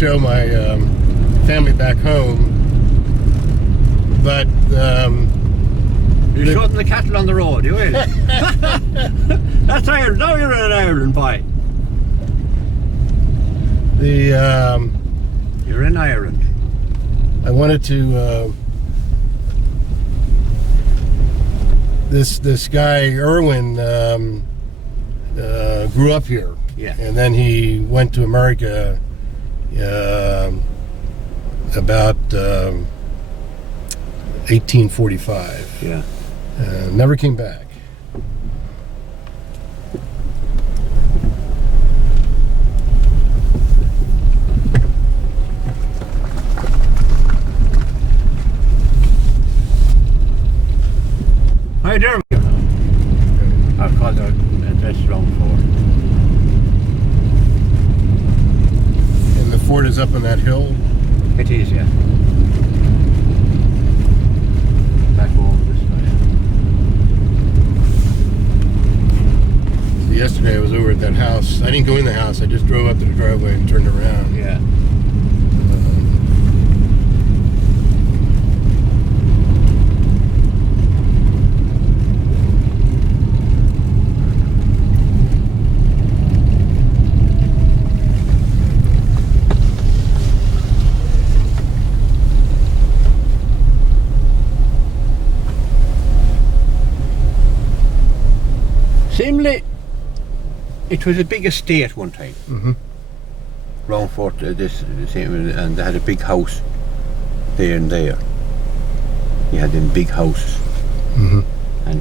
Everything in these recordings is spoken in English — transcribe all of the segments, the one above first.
show my family back home, but you're shooting the cattle on the road, you will. That's Ireland. Now you're in Ireland, boy. You're in Ireland. I wanted to. This guy Irwin grew up here. Yeah. And then he went to America about 1845. Yeah. Never came back. Hi there. I've called it that's Roundfort. And the fort is up on that hill. It is, yeah. Back over this way. So yesterday I was over at that house. I didn't go in the house. I just drove up to the driveway and turned around. Yeah. Seemingly, it was a big estate one time. Mm-hmm. Roundfort, and they had a big house there and there. You had them big houses, and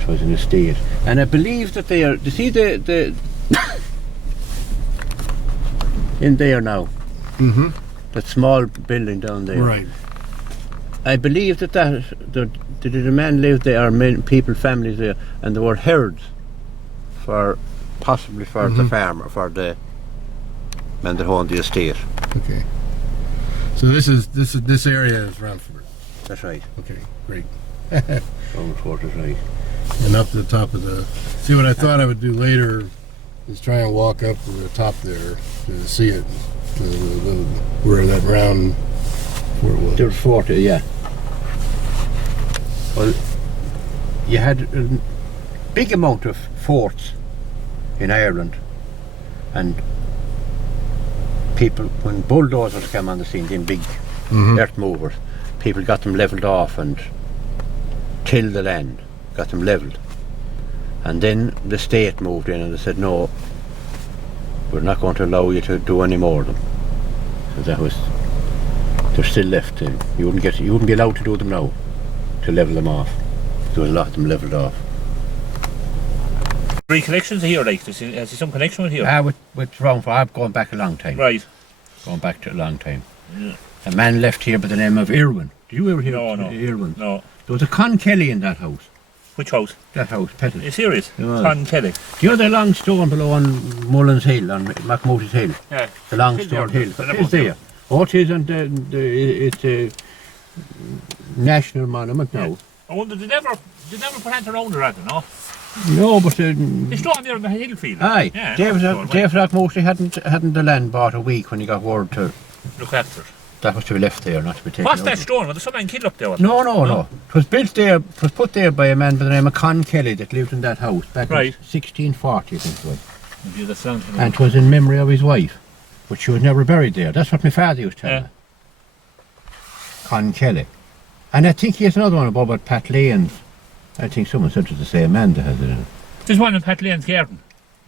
it was an estate. And I believe that they are. You see the in there now. Mm-hmm. That small building down there. Right. I believe that the man lived there, or people, families there, and there were herds. Possibly for the farmer, for the man that owned the estate. Okay. So this area is Roundfort. That's right. Okay, great. Roundfort is right. And up to the top of the. See, what I thought I would do later is try and walk up to the top there to see it, where that round fort was. There's 40, yeah. Well, you had a big amount of forts in Ireland, and people, when bulldozers came on the scene, them big earth movers, people got them levelled off and tilled the land, got them levelled. And then the state moved in and they said, no, we're not going to allow you to do any more of them. So that was, they're still left. You wouldn't be allowed to do them now, to level them off. There was a lot of them levelled off. Three connections here, like, has he some connection with here? With Roundfort, I've gone back a long time. Right. Going back to a long time. Yeah. A man left here by the name of Irwin. Did you ever hear of Irwin? No. There was a Con Kelly in that house. Which house? That house, Pettit. Are you serious? Yeah. Con Kelly. Do you know the long stone below on Mullins Hill, on McMurtry's Hill? Yeah. The long stone hill. It's there. Oh, it is, and it's a national monument now. I wonder, they never put hands around or anything, no? No, but They stood there in the Hillfield. aye, Yeah, David McMurtry hadn't the land bought a week when he got word to. Look after it. That was to be left there, not to be taken. What's over. that stone? Was there some man killed up there? No. It was built there. It was put there by a man by the name of Con Kelly that lived in that house back in 1640, I think it was. Yeah, that sounds familiar. And it was in memory of his wife, but she was never buried there. That's what my father used to tell me. Con Kelly. And I think he has another one above at Pat Lane's. I think someone said it was the same man that has it in it. There's one in Pat Lane's garden,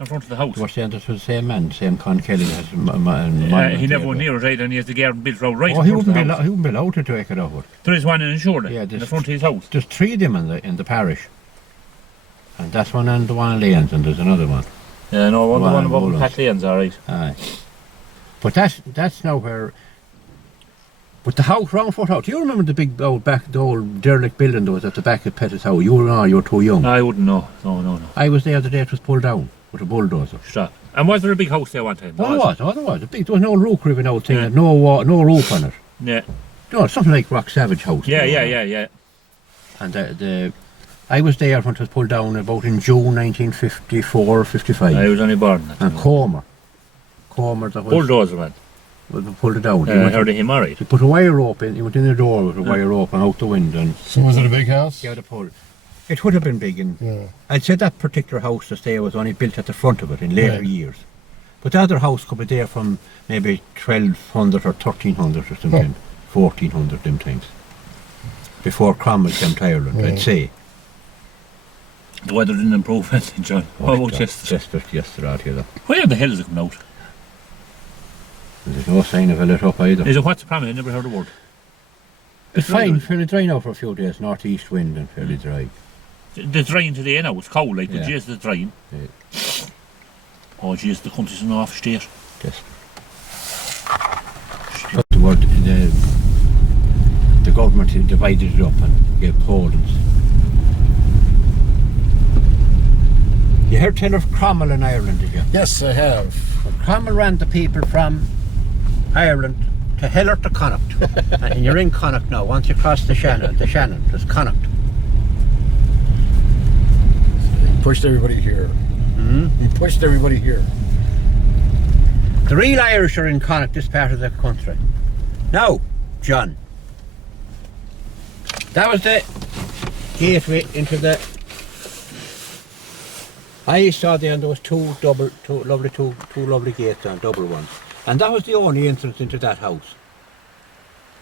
in front of the house. They were saying this was the same man, the same Con Kelly that has He never went near it, right, and he has the garden built right Oh, in he front wouldn't of be the house. he wouldn't be allowed to take it over. There is one in Shorley, Yeah, in the front of his house. There's three of them in the parish. And that's one and the one in Lane's, and there's another one. Yeah, no, one above Mullins. Pat Lane's, alright. Aye. But that's now where. But the house, Roundfort House. Do you remember the old derelict building that was at the back of Pettit's house? You were too young. I wouldn't know. No. I was there the day it was pulled down with a bulldozer. Stop. And was there a big house there one time? There was. There was no roof riven out thing, no roof on it. Yeah. No, something like Rock Savage House. Yeah. And I was there when it was pulled down about in June 1954 or 55. I was only born. And Comer that was. Bulldozer man. We pulled it down. I heard of him, alright. He put a wire rope in. He went in the door with a wire rope and out the window. And So was it a big house? he had a pull. It would have been big. And Yeah. I'd say that particular house, the stair, was only built at the front of it in later Right. years. But the other house could be there from maybe 1200 or 1300 or something, 1400 them times. Before Cromwell came to Ireland, I'd say. The weather didn't improve anything, John. What about yesterday? Yesterday out here, though. Where the hell is it coming out? There's no sign of it lit up either. Is it what's the problem? I never heard a word. It's fine, fairly dry now for a few days. Northeast wind and fairly dry. The drying today now, it's cold, like, Yeah. but jeez, the drying. Yeah. Oh, jeez, the country's in an off state. Just the word, the government divided it up and gave holdings. You heard tell of Cromwell in Ireland, did you? Yes, I have. Well, Cromwell ran the people from Ireland to hell or to Connacht. And you're in Connacht now. Once you cross the Shannon, there's Connacht. He pushed everybody here. He pushed everybody here. The real Irish are in Connacht, this part of the country. Now, John, that was the gateway into the... I saw there and there was two lovely gates on, double ones. And that was the only entrance into that house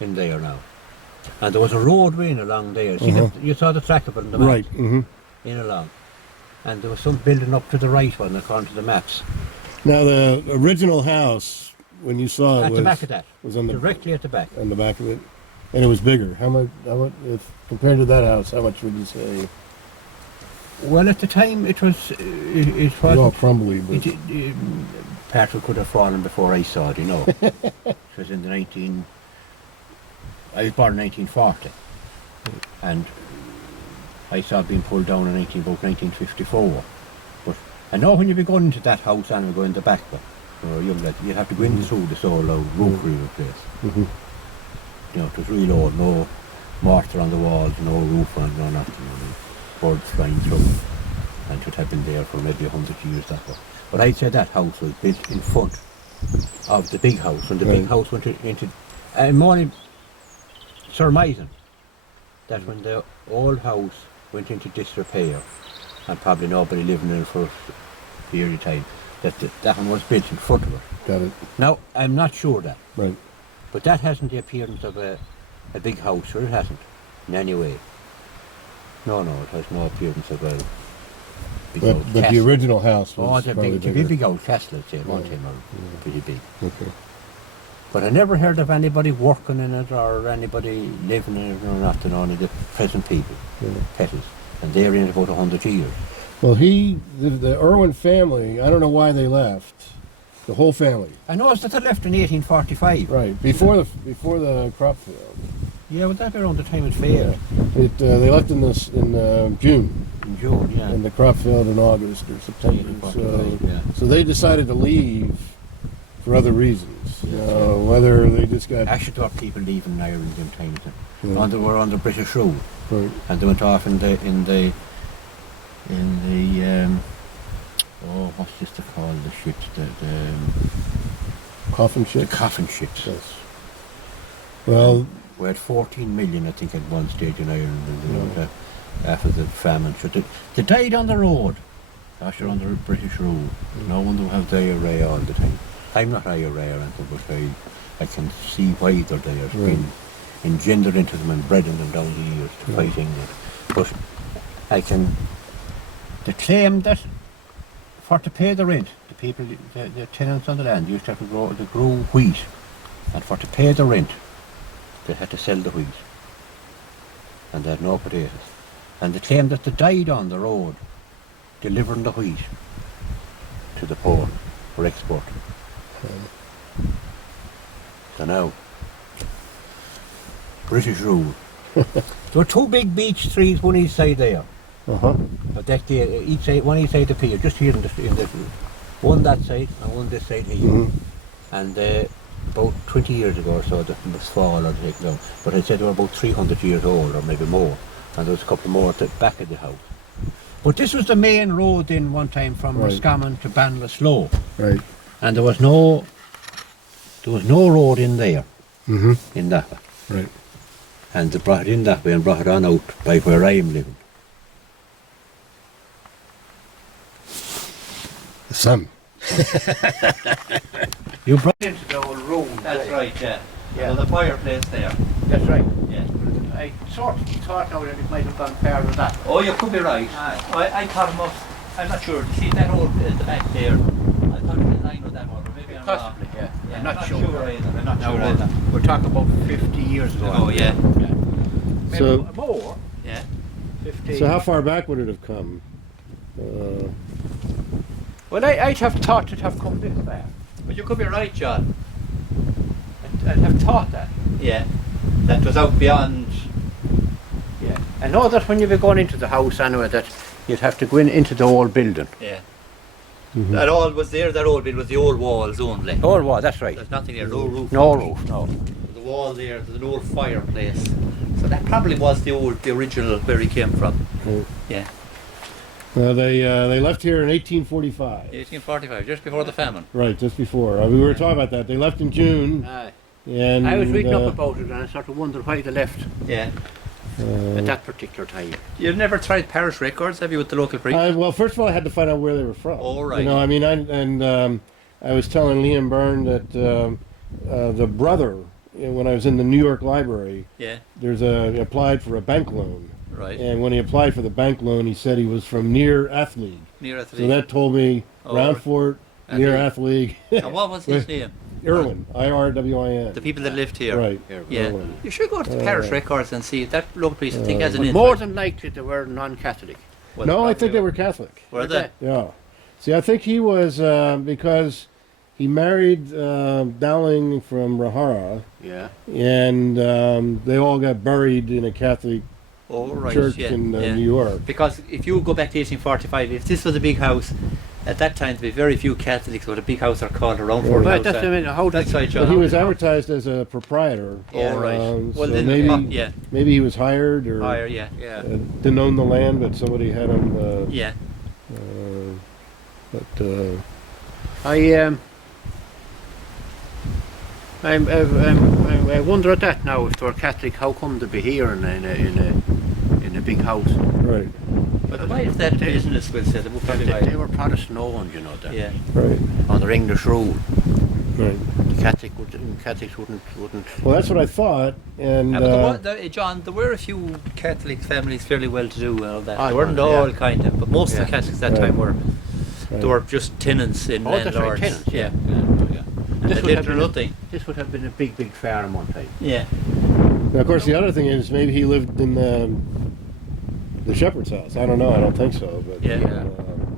in there now. And there was a roadway in along there. See, you saw the track of it in the map. Right. In along. And there was some building up to the right one according to the maps. Now the original house, when you saw it, At the back of that. was on the Directly at the back. on the back of it, and it was bigger. How much? If compared to that house, how much would you say? Well, at the time it was... It All was... crumbly, but Patrick could have fallen before I saw it, you know. It was in the I was born in 1940. And I saw it being pulled down in about 1954. But I know when you be going into that house and we go in the back, but you young lad, you'd have to go in through this old rookery place. You know, it was real old, no mortar on the walls, no roof on, no nothing. Birds flying through. And it would have been there for maybe 100 years that way. But I'd say that house was built in front of the big house. When the big house went into... I'm only surmising that when the old house went into disrepair, and probably nobody living in it for a period of time, that one was built in front of it. got it. Now, I'm not sure that, Right. but that hasn't the appearance of a big house, or it hasn't, in any way. No, it has no appearance of a big old But the castle. original house Oh, was the probably big, bigger. old castle, I'd say, one time, or pretty big. Okay. But I never heard of anybody working in it or anybody living in it or nothing, only the present people, Pettis. And they're in it about 100 years. Well, the Irwin family, I don't know why they left. The whole family. I noticed that they left in 1845. Right. Before the crop field. Yeah, but that around the time it failed. They left in June. In June, yeah. And the crop failed in August or September. 1845, yeah. So they decided to leave for other reasons. Whether they just got... Actually, there were people leaving Ireland in times. Yeah. They were under British rule. Right. And they went off in the what's this they call the ships? Coffin The ships? coffin ships. Yes. Well, We had 14 million, I think, at one stage in Ireland, and after the famine. So they died on the road, after under British rule. No wonder we have diarrhea all the time. I'm not IRA or anything, but I can see why they're there. It's been engendered into them and bred in them down the years to fight England. But they claim that for to pay the rent, the people, the tenants on the land used to have to grow wheat, and for to pay the rent, they had to sell the wheat, and they had no potatoes. And they claim that they died on the road delivering the wheat to the poor for export. So now, British rule. There were two big beech trees, one each side there. But that each side, one each side of the pier, just here in the one that side and one this side here. And about 20 years ago or so, they must fall or take down. But I said they were about 300 years old or maybe more. And there was a couple more at the back of the house. But this was the main road in one time from Roscommon to Banlasloe. right. And there was no There was no road in there, Mm-hmm. in that way. Right. And they brought it in that way and brought it on out by where I'm living. The sun. You brought it into the old room. That's right, yeah. Yeah. Well, the fireplace there. That's right. Yeah. I sort of thought now that it might have gone further than that. Oh, you could be right. I thought it must. I'm not sure. See that old at the back there? I thought it was the line of that one, but maybe I'm wrong. Possibly, yeah. Yeah, I'm not sure. either. I'm not No, sure either. we're talking about 50 years ago. Oh, yeah. Maybe So- more. Yeah. 50. So how far back would it have come? Well, I'd have thought it'd have come this far. But you could be right, John. I'd have thought that. Yeah. That was out beyond. Yeah. I know that when you were going into the house anyway, that you'd have to go into the old building. Yeah. Mhm. That all was there. That old bit was the old walls only. The old wall, that's right. There's nothing there. No roof. No roof, no. The wall there. There's an old fireplace. So that probably was the original where he came from. Right. Yeah. They left here in 1845. 1845, just before the famine. Right, just before. We were talking about that. They left in June, Aye. and I was reading up about it and I sort of wondered why they left Yeah. at that particular time. You've never tried parish records, have you, with the local priest? Well, first of all, I had to find out where they were from. Oh, right. You know, I mean, I was telling Liam Byrne that the brother, when I was in the New York Library, Yeah. he applied for a bank loan. Right. And when he applied for the bank loan, he said he was from near Athleague. Near at So that told me Oh, Roundfort, near Athleague. And what was his name? Irwin, Irwin. The people that lived here. Right. Yeah. Irwin. You should go to the parish records and see that local priest. I think has an But insight. more than likely they were non-Catholic. Well, No, I probably think they were Catholic. Were they? Yeah. See, I think he was because he married Dowling from Rahara, Yeah. and they all got buried in a Catholic Oh, right. church yeah. in yeah. New York. Because if you go back to 1845, if this was a big house, at that time there'd be very few Catholics, but a big house are called a Roundfort Right. Right, house. that's I mean, how That's right, But John. he was advertised as a proprietor. Oh, right. So Well, then, maybe yeah, maybe he was hired or higher, yeah. Yeah. didn't own the land, but somebody had him. Yeah. But I wonder at that now. If they were Catholic, how come to be here in a big house? right, But why is that business, we'll say, they would probably They buy. were Protestant owned, you know that. Yeah. right, Under English rule, right. the Catholics wouldn't. Well, that's what I thought, and Yeah, but John, there were a few Catholic families fairly well to do and all that. Ah, They weren't yeah. all kind of, but most of Yeah. the Catholics at that Right. time were right. they were just tenants in Oh, that's right, landlords. tenants, yeah. And This they would lived have for been nothing. This would have been a big farm one time. Yeah. Now, of course, the other thing is maybe he lived in the shepherd's house. I don't know. I don't think so. But Yeah. Yeah.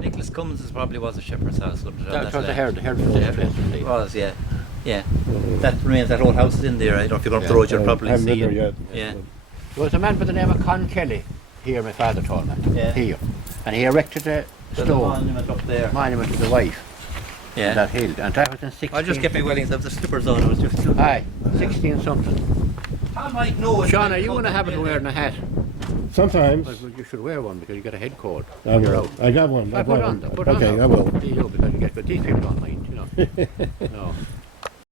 Nicholas Cummins probably was a shepherd's house. Wasn't it, on That's that what they land? heard. It was, yeah. Yeah. That remains, that old house is in there. I don't know if you're going up the road, you'll I probably haven't see been there it. yet. Yeah. There was a man by the name of Con Kelly here. My father told me. Yeah. Here, and he erected a There's a stone monument up there. monument to the wife. On Yeah. that hill, and that was in 16. I'll just get my Wellings of the slippers on. It was just too. Aye, 16 something. I might know it. Sean, are you going to have it wearing a hat? Sometimes Well, you should wear one because you got a head cold. I when you're will. out. I got one. I I put bought on. one. Put on. Okay, now. I will. You know, because you get, but these people don't mind, you know. No.